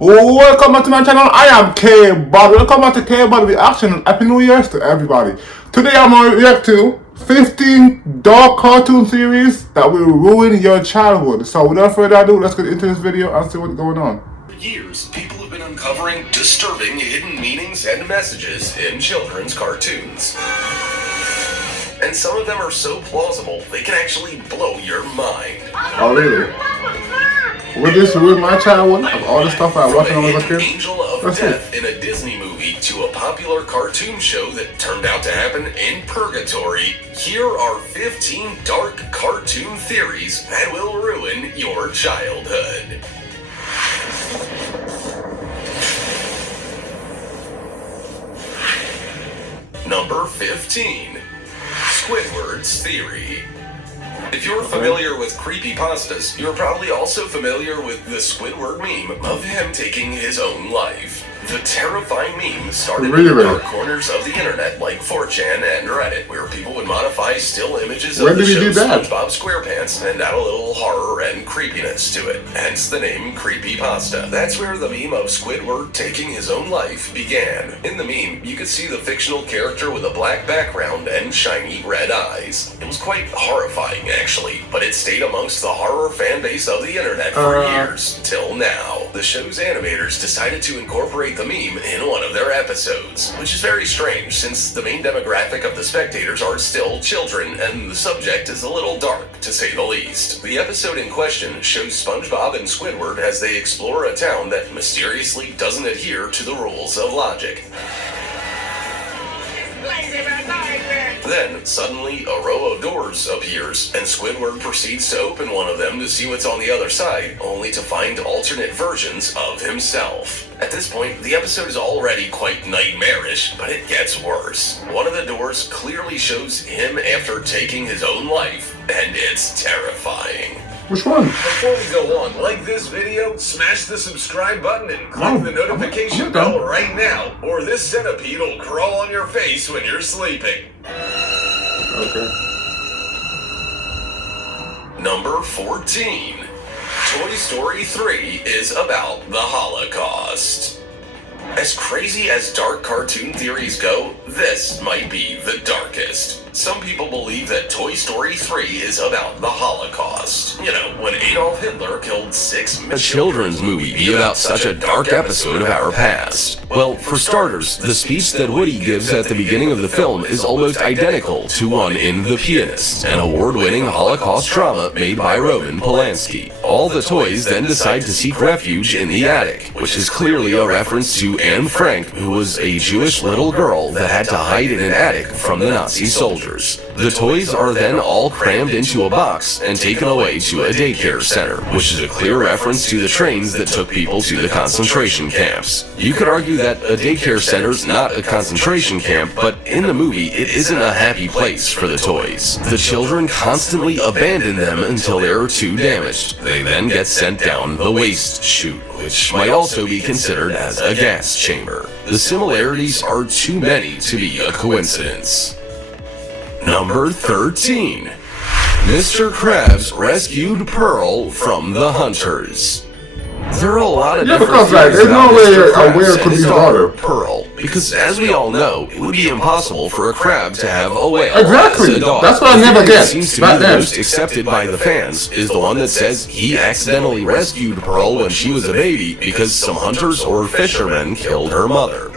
Welcome back to my channel. I am Kbad. Welcome back to Kbad Reaction and Happy New Year's to everybody. Today I'm going to react to 15 dark cartoon series that will ruin your childhood. So without further ado, let's get into this video and see what's going on. For years, people have been uncovering disturbing hidden meanings and messages in children's cartoons. And some of them are so plausible, they can actually blow your mind. Oh really? Would this ruin my childhood of all the stuff I watched when I was a kid? Angel of Death in a Disney movie to a popular cartoon show that turned out to happen in purgatory, here are 15 dark cartoon theories that will ruin your childhood. Number 15. Squidward's Theory. If you're familiar with creepypastas, you're probably also familiar with the Squidward meme of him taking his own life. The terrifying meme started in the dark corners of the internet like 4chan and Reddit, where people would modify still images of the show SpongeBob SquarePants and add a little horror and creepiness to it, hence the name creepypasta. That's where the meme of Squidward taking his own life began. In the meme, you could see the fictional character with a black background and shiny red eyes. It was quite horrifying, actually, but it stayed amongst the horror fan base of the internet for years, till now. The show's animators decided to incorporate the meme in one of their episodes, which is very strange since the main demographic of the spectators are still children and the subject is a little dark, to say the least. The episode in question shows SpongeBob and Squidward as they explore a town that mysteriously doesn't adhere to the rules of logic. Then, suddenly, a row of doors appears, and Squidward proceeds to open one of them to see what's on the other side, only to find alternate versions of himself. At this point, the episode is already quite nightmarish, but it gets worse. One of the doors clearly shows him after taking his own life, and it's terrifying. Which one? Before we go on, like this video, smash the subscribe button and click the notification bell right now, or this centipede will crawl on your face when you're sleeping. Okay. Number 14. Toy Story 3 is about the Holocaust. As crazy as dark cartoon theories go, this might be the darkest. Some people believe that Toy Story 3 is about the Holocaust. You know, when Adolf Hitler killed 6 million. A children's movie be about such a dark episode of our past? Well, for starters, the speech that Woody gives at the beginning of the film is almost identical to one in The Pianist, an award-winning Holocaust drama made by Roman Polanski. All the toys then decide to seek refuge in the attic, which is clearly a reference to Anne Frank, who was a Jewish little girl that had to hide in an attic from the Nazi soldiers. The toys are then all crammed into a box and taken away to a daycare center, which is a clear reference to the trains that took people to the concentration camps. You could argue that a daycare center's not a concentration camp, but in the movie, it isn't a happy place for the toys. The children constantly abandon them until they are too damaged. They then get sent down the waste chute, which might also be considered as a gas chamber. The similarities are too many to be a coincidence. Number 13. Mr. Krabs rescued Pearl from the hunters. There are a lot of different theories about Mr. Krabs and his daughter, Pearl, because as we all know, it would be impossible for a crab to have a whale as a dog. That's what I never get. Seems to be the most accepted by the fans is the one that says he accidentally rescued Pearl when she was a baby because some hunters or fishermen killed her mother.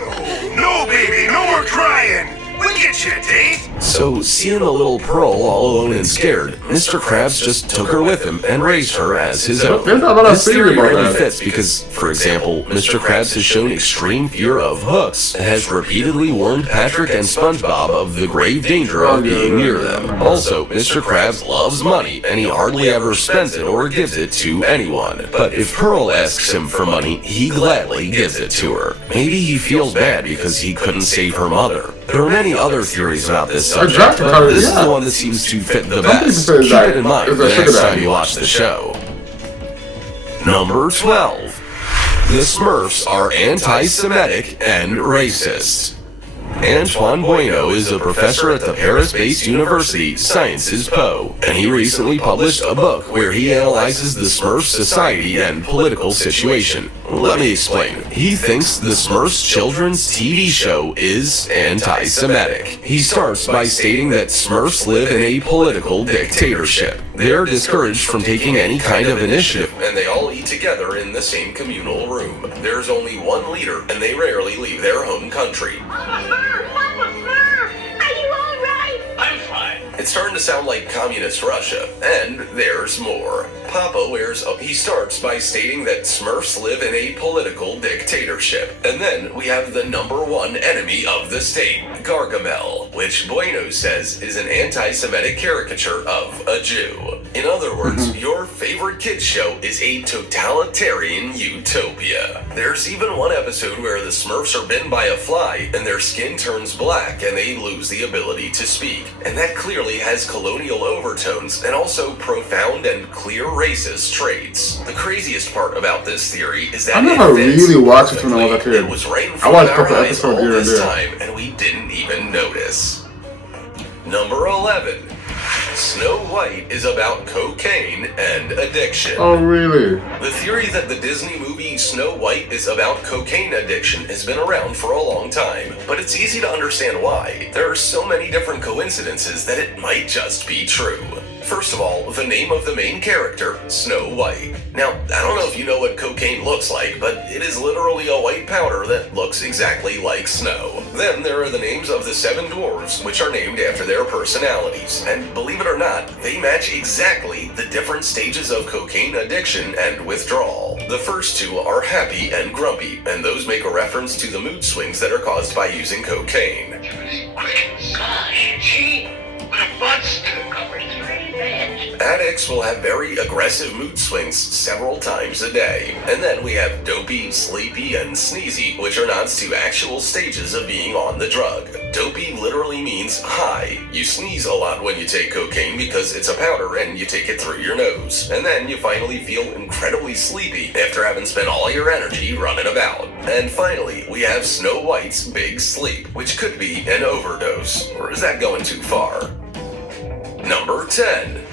No, baby, no more crying. We'll get you a date. So, seeing the little Pearl all alone and scared, Mr. Krabs just took her with him and raised her as his own. This theory really fits because, for example, Mr. Krabs has shown extreme fear of hooks and has repeatedly warned Patrick and SpongeBob of the grave danger of being near them. Also, Mr. Krabs loves money and he hardly ever spends it or gives it to anyone. But if Pearl asks him for money, he gladly gives it to her. Maybe he feels bad because he couldn't save her mother. There are many other theories about this subject, but this is the one that seems to fit the best. Keep it in mind the next time you watch the show. Number 12. The Smurfs are anti-Semitic and racist. Antoine Bueno is a professor at the Paris-based university Sciences Po, and he recently published a book where he analyzes the Smurf society and political situation. Let me explain. He thinks the Smurfs children's TV show is anti-Semitic. He starts by stating that Smurfs live in a political dictatorship. They're discouraged from taking any kind of initiative, and they all eat together in the same communal room. There's only one leader, and they rarely leave their home country. Papa Smurf! Are you all right? I'm fine. It's starting to sound like communist Russia, and there's more. Papa he starts by stating that Smurfs live in a political dictatorship. And then we have the number one enemy of the state, Gargamel, which Bueno says is an anti-Semitic caricature of a Jew. In other words, your favorite kids show is a totalitarian utopia. There's even one episode where the Smurfs are bitten by a fly and their skin turns black and they lose the ability to speak. And that clearly has colonial overtones and also profound and clear racist traits. The craziest part about this theory is that I never really watched it when I was a kid. It was right in I front watched of a our couple eyes episodes all here and this there. time, and we didn't even notice. Number 11. Snow White is about cocaine and addiction. Oh, really? The theory that the Disney movie Snow White is about cocaine addiction has been around for a long time, but it's easy to understand why. There are so many different coincidences that it might just be true. First of all, the name of the main character, Snow White. Now, I don't know if you know what cocaine looks like, but it is literally a white powder that looks exactly like snow. Then there are the names of the 7 dwarves, which are named after their personalities. And believe it or not, they match exactly the different stages of cocaine addiction and withdrawal. The first 2 are happy and grumpy, and those make a reference to the mood swings that are caused by using cocaine. Gosh, gee, what a monster. Addicts will have very aggressive mood swings several times a day. And then we have dopey, sleepy, and sneezy, which are nods to actual stages of being on the drug. Dopey literally means high. You sneeze a lot when you take cocaine because it's a powder and you take it through your nose. And then you finally feel incredibly sleepy after having spent all your energy running about. And finally, we have Snow White's big sleep, which could be an overdose. Or is that going too far? Number 10.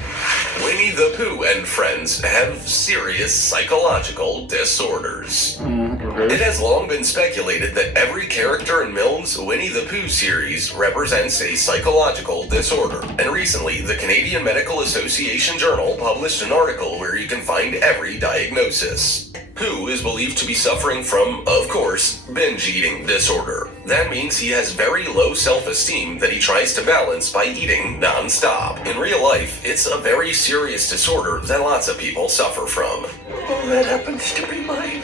Winnie the Pooh and friends have serious psychological disorders. Okay. It has long been speculated that every character in Milne's Winnie the Pooh series represents a psychological disorder. And recently, the Canadian Medical Association Journal published an article where you can find every diagnosis. Pooh is believed to be suffering from, of course, binge eating disorder. That means he has very low self-esteem that he tries to balance by eating non-stop. In real life, it's a very serious disorder that lots of people suffer from. Oh, that happens to be my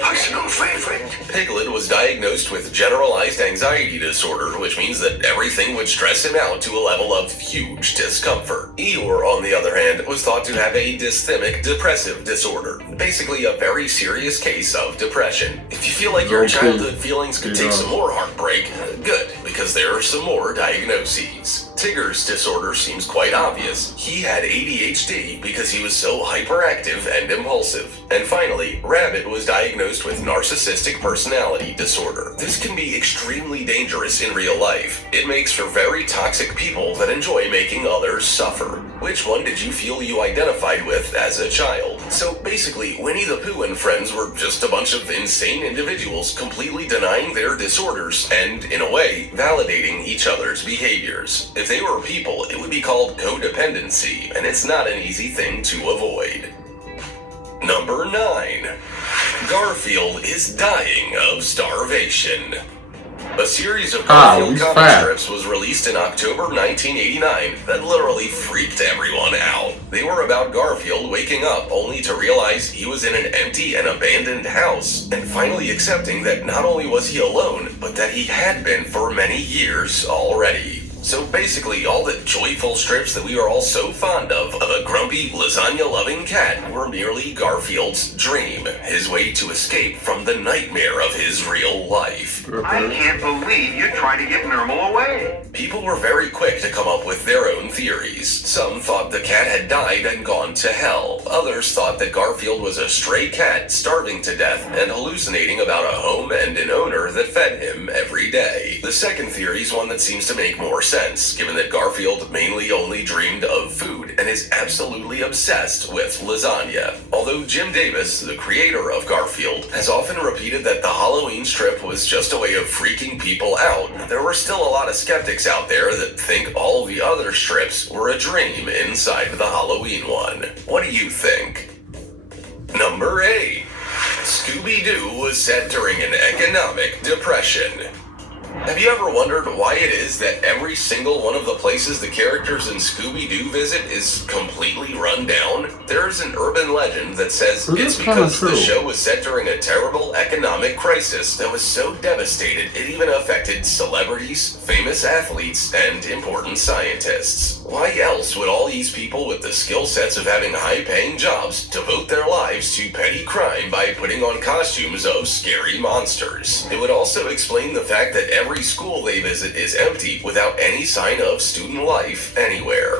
personal favorite. Piglet was diagnosed with generalized anxiety disorder, which means that everything would stress him out to a level of huge discomfort. Eeyore, on the other hand, was thought to have a dysthymic depressive disorder, basically a very serious case of depression. If you feel like your childhood feelings could take some more heartbreak, good, because there are some more diagnoses. Tigger's disorder seems quite obvious. He had ADHD because he was so hyperactive and impulsive. And finally, Rabbit was diagnosed with narcissistic personality disorder. This can be extremely dangerous in real life. It makes for very toxic people that enjoy making others suffer. Which one did you feel you identified with as a child? So basically, Winnie the Pooh and friends were just a bunch of insane individuals completely denying their disorders and, in a way, validating each other's behaviors. If they were people, it would be called codependency, and it's not an easy thing to avoid. Number 9. Garfield is dying of starvation. A series of Garfield comic strips was released in October 1989 that literally freaked everyone out. They were about Garfield waking up only to realize he was in an empty and abandoned house, and finally accepting that not only was he alone, but that he had been for many years already. So basically, all the joyful strips that we are all so fond of a grumpy, lasagna-loving cat were merely Garfield's dream, his way to escape from the nightmare of his real life. I can't believe you're trying to get Normal away. People were very quick to come up with their own theories. Some thought the cat had died and gone to hell. Others thought that Garfield was a stray cat starving to death and hallucinating about a home and an owner that fed him every day. The second theory is one that seems to make more sense, given that Garfield mainly only dreamed of food and is absolutely obsessed with lasagna. Although Jim Davis, the creator of Garfield, has often repeated that the Halloween strip was just a way of freaking people out, there were still a lot of skeptics out there that think all the other strips were a dream inside the Halloween one. What do you think? Number 8. Scooby-Doo was set during an economic depression. Have you ever wondered why it is that every single one of the places the characters in Scooby-Doo visit is completely run down? There's an urban legend that says it's because the show was set during a terrible economic crisis that was so devastated it even affected celebrities, famous athletes, and important scientists. Why else would all these people with the skill sets of having high-paying jobs devote their lives to petty crime by putting on costumes of scary monsters? It would also explain the fact that every school they visit is empty without any sign of student life anywhere.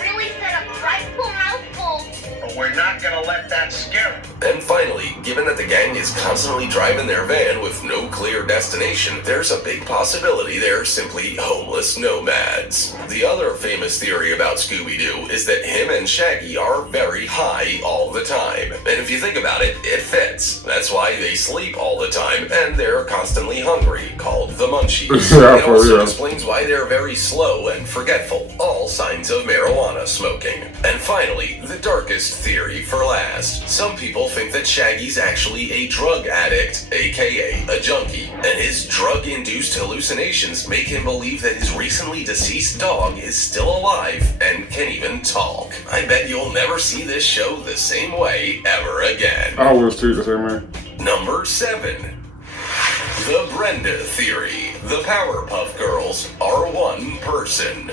Really said a frightful mouthful. But we're not gonna let that scare him. And finally, given that the gang is constantly driving their van with no clear destination, there's a big possibility they're simply homeless nomads. The other famous theory about Scooby-Doo is that him and Shaggy are very high all the time. And if you think about it, it fits. That's why they sleep all the time and they're constantly hungry, called the munchies. It also explains why they're very slow and forgetful, all signs of marijuana smoking. And finally, the darkest theory for last. Some people think that Shaggy's actually a drug addict, aka a junkie, and his drug-induced hallucinations make him believe that his recently deceased dog is still alive and can even talk. I bet you'll never see this show the same way ever again. I will see it the same way. Number 7. The Brenda Theory. The Powerpuff Girls are one person.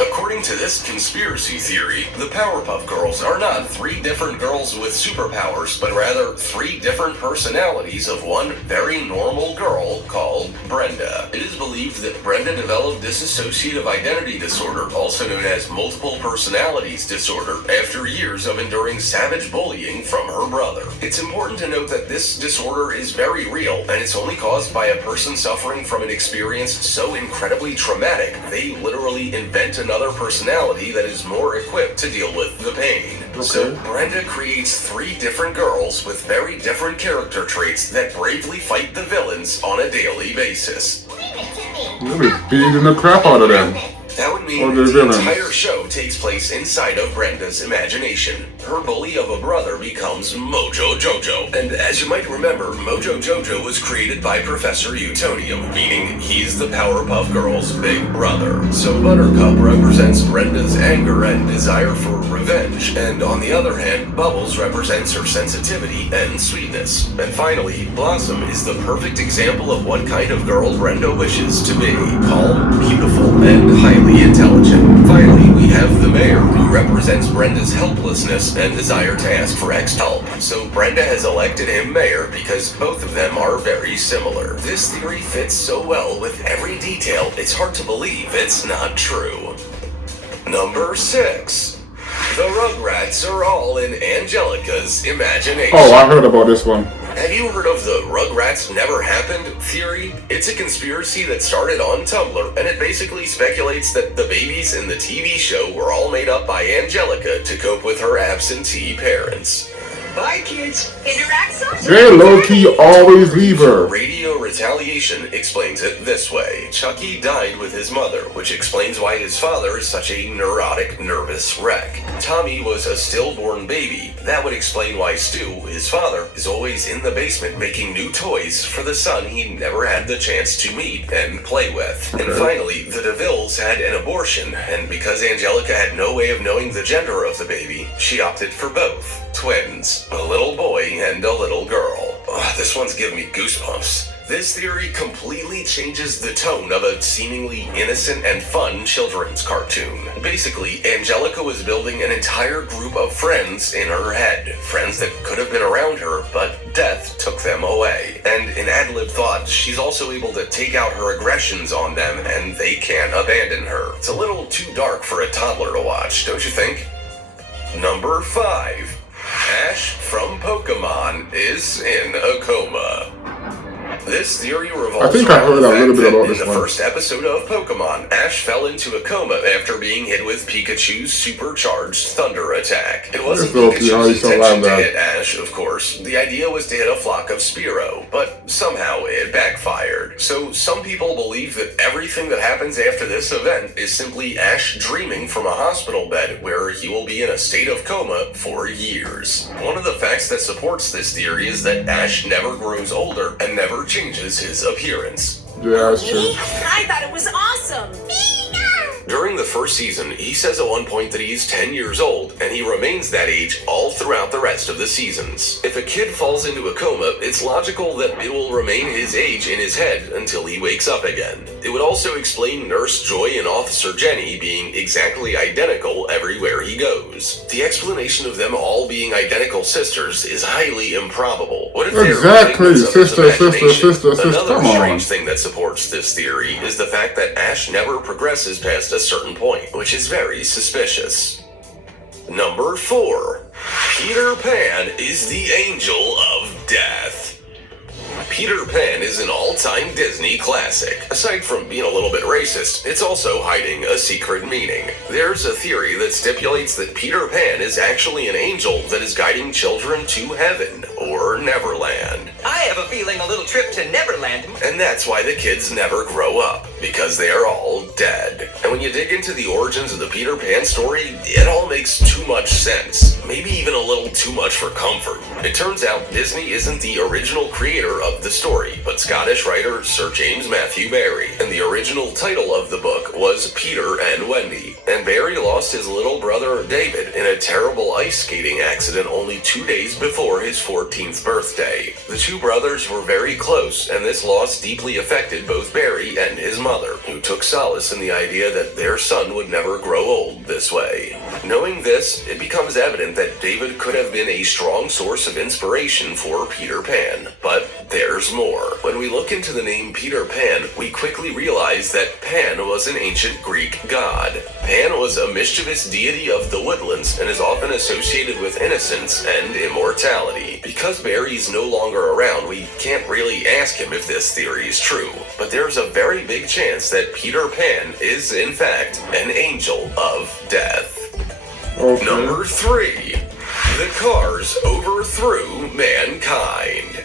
According to this conspiracy theory, the Powerpuff Girls are not 3 different girls with superpowers, but rather 3 different personalities of one very normal girl called Brenda. It is believed that Brenda developed dissociative identity disorder, also known as multiple personalities disorder, after years of enduring savage bullying from her brother. It's important to note that this disorder is very real, and it's only caused by a person suffering from an experience so incredibly traumatic, they literally invent another personality that is more equipped to deal with the pain. Okay. So Brenda creates 3 different girls with very different character traits that bravely fight the villains on a daily basis. Leave it to me. You'll be beating the crap out of them. That would mean Or the the villains. entire show takes place inside of Brenda's imagination. Her bully of a brother becomes Mojo Jojo. And as you might remember, Mojo Jojo was created by Professor Utonium, meaning he's the Powerpuff Girls' big brother. So Buttercup represents Brenda's anger and desire for revenge, and on the other hand, Bubbles represents her sensitivity and sweetness. And finally, Blossom is the perfect example of what kind of girl Brenda wishes to be. Calm, beautiful, and highly intelligent. Finally, we have the mayor, who represents Brenda's helplessness and desire to ask for extra help. So Brenda has elected him mayor because both of them are very similar. This theory fits so well with every detail, it's hard to believe it's not true. Number 6. The Rugrats are all in Angelica's imagination. Oh, I heard about this one. Have you heard of the Rugrats Never Happened theory? It's a conspiracy that started on Tumblr, and it basically speculates that the babies in the TV show were all made up by Angelica to cope with her absentee parents. Bye, kids. Interact socially. They low-key always leave her. Radio Retaliation explains it this way. Chucky died with his mother, which explains why his father is such a neurotic, nervous wreck. Tommy was a stillborn baby. That would explain why Stu, his father, is always in the basement making new toys for the son he never had the chance to meet and play with. And finally, the DeVilles had an abortion, and because Angelica had no way of knowing the gender of the baby, she opted for both. Twins. A little boy and a little girl. This one's giving me goosebumps. This theory completely changes the tone of a seemingly innocent and fun children's cartoon. Basically, Angelica was building an entire group of friends in her head. Friends that could have been around her, but death took them away. And in ad-lib thought, she's also able to take out her aggressions on them and they can't abandon her. It's a little too dark for a toddler to watch, don't you think? Number 5. Ash from Pokemon is in a coma. This theory revolves I think I heard a little bit about this in the one. first episode of Pokemon, Ash fell into a coma after being hit with Pikachu's supercharged thunder attack. It wasn't Pikachu's intention to hit Ash, of course. The idea was to hit a flock of Spearow, but somehow it backfired. So some people believe that everything that happens after this event is simply Ash dreaming from a hospital bed where he will be in a state of coma for years. One of the facts that supports this theory is that Ash never grows older and never changes his appearance. Yeah, that's true. I thought it was awesome. During the first season, he says at one point that he's 10 years old, and he remains that age all throughout the rest of the seasons. If a kid falls into a coma, it's logical that it will remain his age in his head until he wakes up again. It would also explain Nurse Joy and Officer Jenny being exactly identical everywhere he goes. The explanation of them all being identical sisters is highly improbable. What if they're figments of his imagination? Another strange thing that supports this theory is the fact that Ash never progresses past a certain point, which is very suspicious. Number 4. Peter Pan is the angel of death. Peter Pan is an all-time Disney classic. Aside from being a little bit racist, it's also hiding a secret meaning. There's a theory that stipulates that Peter Pan is actually an angel that is guiding children to heaven, or Neverland. I have a feeling a little trip to Neverland. And that's why the kids never grow up, because they are all dead. And when you dig into the origins of the Peter Pan story, it all makes too much sense. Maybe even a little too much for comfort. It turns out Disney isn't the original creator of the story, but Scottish writer Sir James Matthew Barrie. And the original title of the book was Peter and Wendy. And Barrie lost his little brother David in a terrible ice skating accident only 2 days before his 14th birthday. The two brothers were very close, and this loss deeply affected both Barrie and his mother, who took solace in the idea that their son would never grow old this way. Knowing this, it becomes evident that David could have been a strong source of inspiration for Peter Pan. But there's more. When we look into the name Peter Pan, we quickly realize that Pan was an ancient Greek god. Pan was a mischievous deity of the woodlands and is often associated with innocence and immortality. Because Barry's no longer around, we can't really ask him if this theory is true, but there's a very big chance that Peter Pan is, in fact, an angel of death. Okay. Number 3. The Cars overthrew mankind.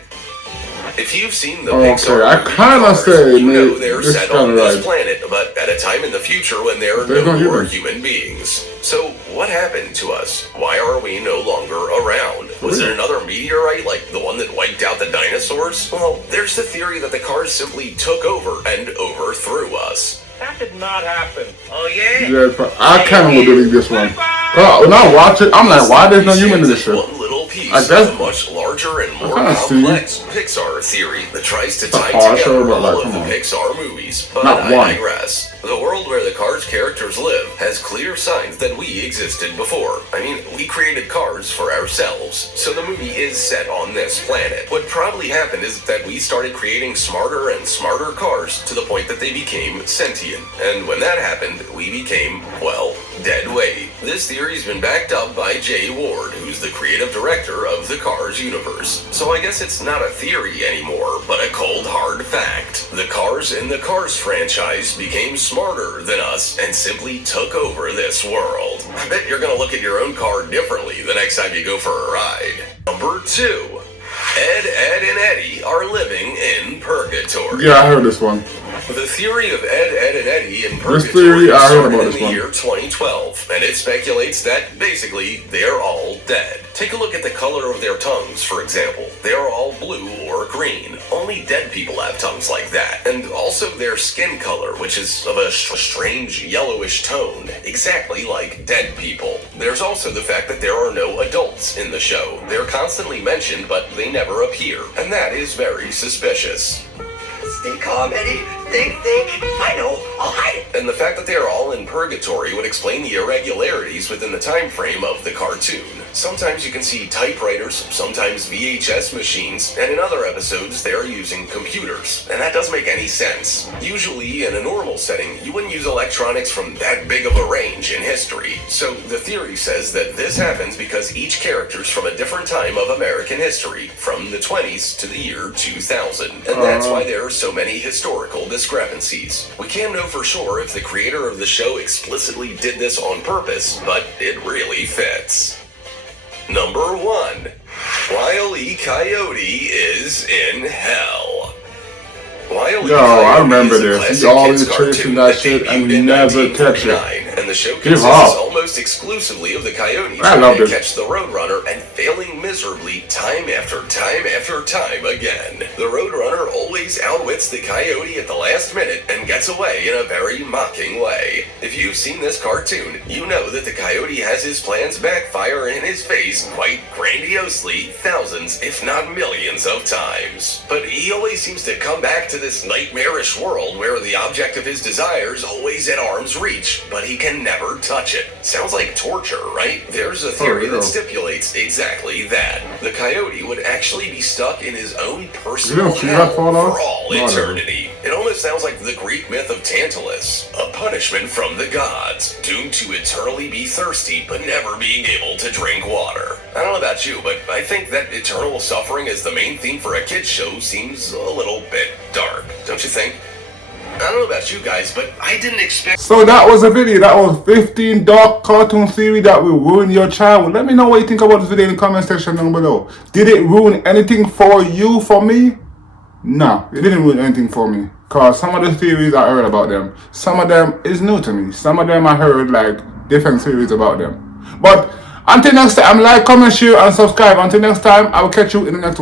If you've seen the Pixar I movie kind of Cars, say you know they're this set kind on of this right. planet, but at a time in the future when there are They're no not more human. human beings. So what happened to us? Why are we no longer around? Was it another meteorite like the one that wiped out the dinosaurs? Well, there's the theory that the Cars simply took over and overthrew us. That did not happen. Oh, yeah? Yeah, I kind of would believe this one. When I watch it, I'm like, why there's no human in this show? One little piece I guess- of a much larger and more kinda see complex Pixar theory that tries to tie hard together show, but all like, of come the on. Pixar movies. But Not I one. digress. The world where the Cars characters live has clear signs that we existed before. I mean, we created Cars for ourselves, so the movie is set on this planet. What probably happened is that we started creating smarter and smarter cars to the point that they became sentient. And when that happened, we became, well, dead weight. This theory's been backed up by Jay Ward, who's the creative director of the Cars universe. So I guess it's not a theory anymore, but a cold hard fact. The Cars in the Cars franchise became smarter than us and simply took over this world. I bet you're gonna look at your own car differently the next time you go for a ride. Number 2. Ed, and Eddie are living in purgatory. Yeah, I heard this one. The theory of Ed, and Eddie in purgatory This theory, I heard started about in this the one. year 2012, and it speculates that basically they're all dead. Take a look at the color of their tongues, for example. They are all blue or green. Only dead people have tongues like that. And also their skin color, which is of a strange yellowish tone, exactly like dead people. There's also the fact that there are no adults in the show. They're constantly mentioned, but they never appear, and that is very suspicious. Think comedy. Think. I know. I'll hide it. And the fact that they are all in purgatory would explain the irregularities within the time frame of the cartoon. Sometimes you can see typewriters, sometimes VHS machines, and in other episodes they are using computers. And that doesn't make any sense. Usually, in a normal setting, you wouldn't use electronics from that big of a range in history. So the theory says that this happens because each character's from a different time of American history, from the 20s to the year 2000. And that's why there are so many historical discrepancies. We can't know for sure if the creator of the show explicitly did this on purpose, but it really fits. Number 1. Wile E. Coyote is in hell. Wile E. Yo, Coyote I remember is a this. classic He always kids cartoon chasing that shit debuted and in never catch it. 1949, and the show Give consists up. almost exclusively of the Coyote I trying loved to it. catch the Roadrunner and failing miserably time after time after time again. The Roadrunner always outwits the Coyote at the last minute and gets away in a very mocking way. If you've seen this cartoon, you know that the Coyote has his plans backfire in his face quite grandiosely thousands, if not millions of times. But he always seems to come back to this nightmarish world where the object of his desire is always at arm's reach, but he can never touch it. Sounds like torture, right? There's a theory that stipulates exactly that. The Coyote would actually be stuck in his own personal see hell that fall off? for all No, no. eternity. It almost sounds like the Greek myth of Tantalus, a punishment from the gods, doomed to eternally be thirsty but never being able to drink water. I don't know about you, but I think that eternal suffering as the main theme for a kid's show seems a little bit dark, don't you think? I don't know about you guys, but I didn't expect... So that was a video. That was 15 dark cartoon series that will ruin your childhood. Let me know what you think about this video in the comment section down below. Did it ruin anything for you, for me? No, it didn't ruin anything for me. Cause some of the theories I heard about them, some of them is new to me. Some of them I heard like different theories about them. But until next time, like, comment, share, and subscribe. Until next time, I will catch you in the next one.